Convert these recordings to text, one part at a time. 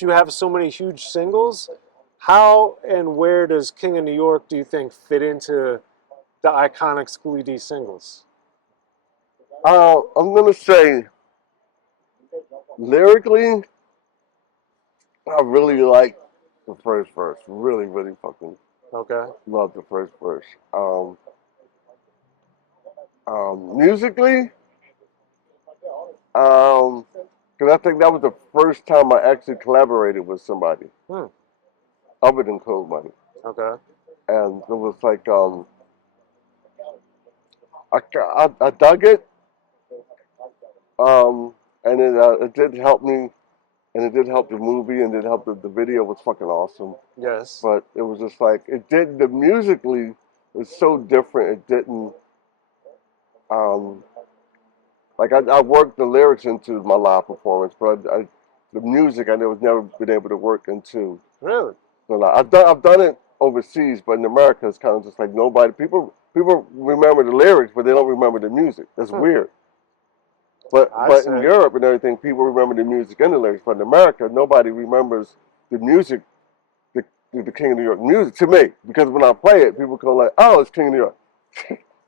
you have so many huge singles. How and where does King of New York, do you think, fit into the iconic Schoolie D singles? I'm gonna say lyrically, I really like the first verse. Really, really fucking Okay. love the first verse. Musically, because I think that was the first time I actually collaborated with somebody Hmm. other than Cold Money, Okay. and it was like I dug it, um, and it did help me, and it did help the movie, and it helped the video was fucking awesome. Yes. But it was just like it did the musically was so different. It didn't um, like I worked the lyrics into my live performance, but the music I was never been able to work into. Really? So like, I've done it overseas, but in America it's kind of just like nobody people remember the lyrics, but they don't remember the music. That's Hmm. weird. I But in say. Europe and everything, people remember the music and the lyrics. But in America, nobody remembers the music, the the King of New York music to me, because when I play it, people go like, "Oh, it's King of New York."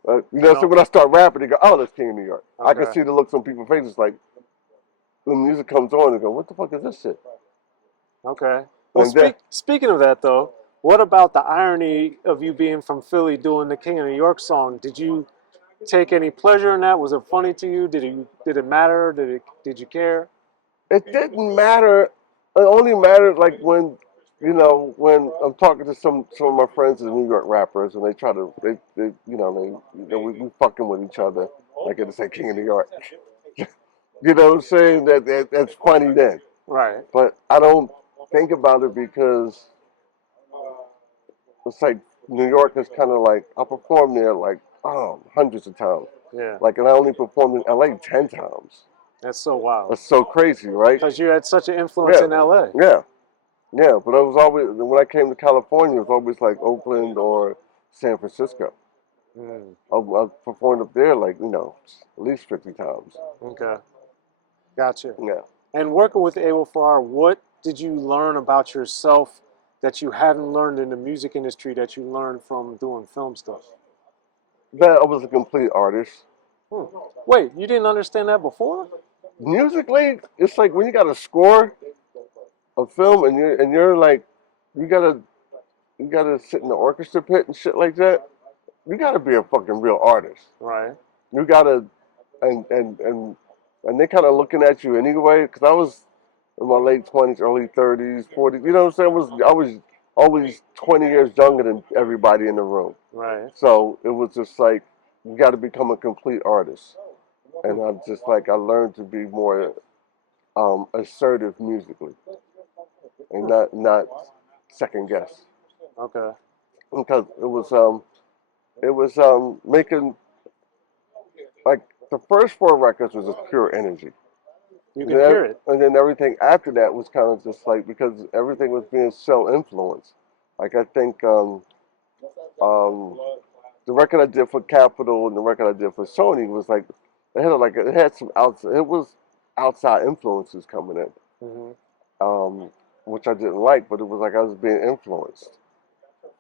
So No. when I start rapping, they go, "Oh, that's King of New York." I can Okay. see the looks on people's faces like when the music comes on, they go, "What the fuck is this shit?" Okay. Well, And then speaking of that though, what about the irony of you being from Philly doing the King of New York song? Did you take any pleasure in that? Was it funny to you? Did it matter? Did you care? it didn't matter. It only mattered like when I'm talking to some of my friends, the New York rappers, and they try to we fucking with each other like it's like King of New York. You know what I'm saying? That's funny then. Right. But I don't think about it because it's like New York is kind of like I performed there like hundreds of times. Yeah. Like, and I only performed in LA 10 times. That's so wild. That's so crazy, right? Because you had such an influence Yeah, in LA. yeah, yeah. But I was always when I came to California, it was always like Oakland or San Francisco. Mm, I performed up there like at least 50 times. okay. Gotcha. Yeah. And working with Abel Farrar, what did you learn about yourself that you hadn't learned in the music industry that you learned from doing film stuff? That I was a complete artist. Hmm. Wait, you didn't understand that before? Musically, it's like when you got to score a film and you're like you gotta sit in the orchestra pit and shit like that. You gotta be a fucking real artist. Right. You gotta and they kind of looking at you anyway. Because I was in my late 20s, early 30s, 40s. You know what I'm saying? I was always 20 years younger than everybody in the room. Right. So it was just like you got to become a complete artist. And I just like I learned to be more assertive musically and not second guess Okay. because it was making like the first four records was just pure energy. You And can then, hear it. and then everything after that was kind of just like because everything was being so influenced. Like I think um, the record I did for Capitol and the record I did for Sony was like it had some outside it was outside influences coming in, Hmm. um, which I didn't like, but it was like I was being influenced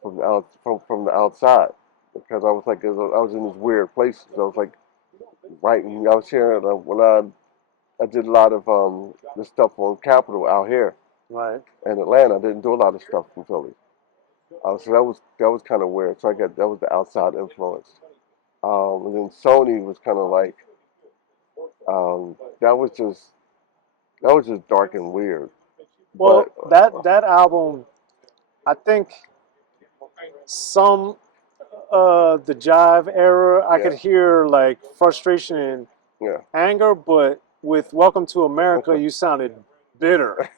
from the outside because I was like I was in these weird places. I was like writing. I was hearing when I did a lot of the stuff on Capitol out here Right. in Atlanta. I didn't do a lot of stuff from Philly. So that was kind of weird. So I got that was the outside influence. And then Sony was kind of like um, that was just that was just dark and weird. But Well, that album, I think some the Jive era, I yeah, could hear like frustration and yeah. anger, but with Welcome to America, you sounded bitter.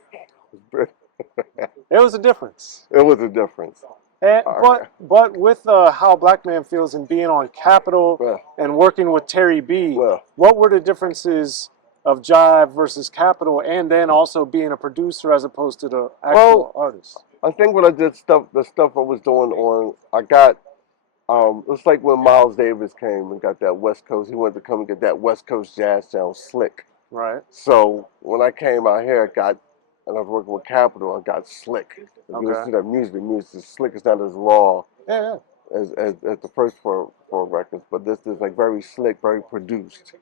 There was a difference. It was a difference. And, Okay. but with how Black Man feels and being on Capitol Well, and working with Tairrie B, well, what were the differences of Jive versus Capitol, and then also being a producer as opposed to the actual well. artist? I think when I did the stuff I was doing on, I got it's like when Miles Davis came and got that West Coast. He wanted to come and get that West Coast jazz sound slick. Right. So when I came out here, I got and I was working with Capital. I got slick. If you listen Okay. to that music, the music is slick. It's not as raw Yeah, as the first four records, but this is like very slick, very produced.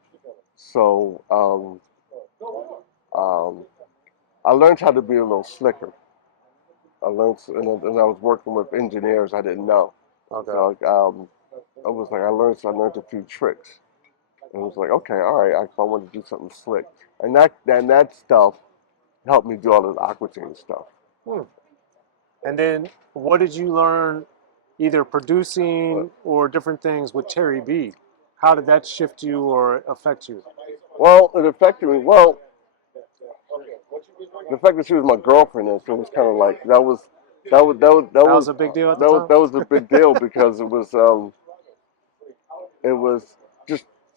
So I learned how to be a little slicker. I learned, and I was working with engineers I didn't know. yeah. Okay. So I was like, I learned a few tricks. And it was like, okay, all right, I want to do something slick. And that stuff helped me do all this Aquitaine stuff. Hmm. And then what did you learn either producing or different things with Tairrie B? How did that shift you or affect you? Well, it affected me. Well, the fact that she was my girlfriend, and so it was kind of like that was that was that That was was a big deal at the time? that was a big deal because it was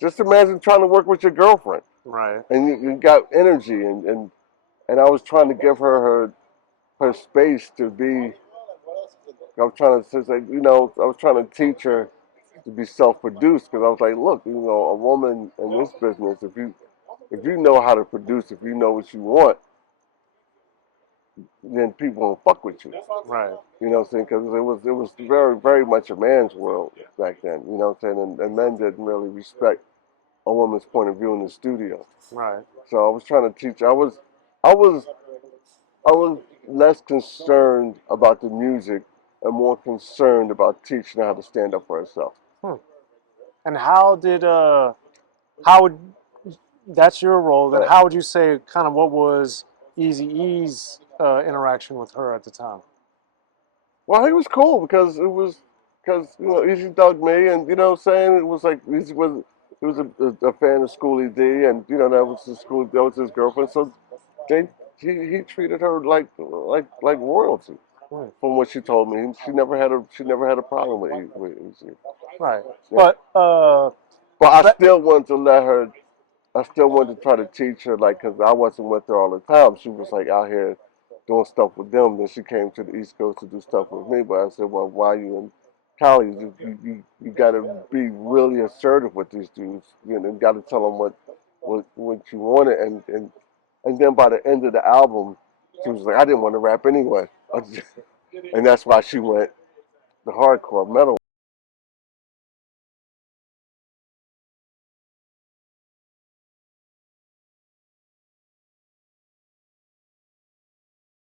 just imagine trying to work with your girlfriend, Right. and you got energy, and I was trying to give her space to be. I was trying to say, I was trying to teach her to be self-produced because I was like, look, a woman in this business, if you know how to produce, if you know what you want, then people won't fuck with you. Right. You know what I'm saying? Because it was very very much a man's world back then. You know what I'm saying? And men didn't really respect a woman's point of view in the studio. Right. So I was trying to teach. I was I was less concerned about the music and more concerned about teaching her how to stand up for herself. Hmm. And how would that's your role? Then how would you say kind of what was Eazy-E's interaction with her at the time? Well, he was cool because Easy dug me, and what I'm saying, it was like he was a fan of Schoolie D, and that was his girlfriend. So they he treated her like royalty Hmm. from what she told me. She never had a problem with Easy. Right. Yeah. But But I but still wanted to let her. I still wanted to try to teach her, like, because I wasn't with her all the time. She was like out here doing stuff with them. Then she came to the East Coast to do stuff with me. But I said, well, why you in Cali? You got to be really assertive with these dudes. You got to tell them what you wanted. And then by the end of the album, she was like, I didn't want to rap anyway. And that's why she went the hardcore metal.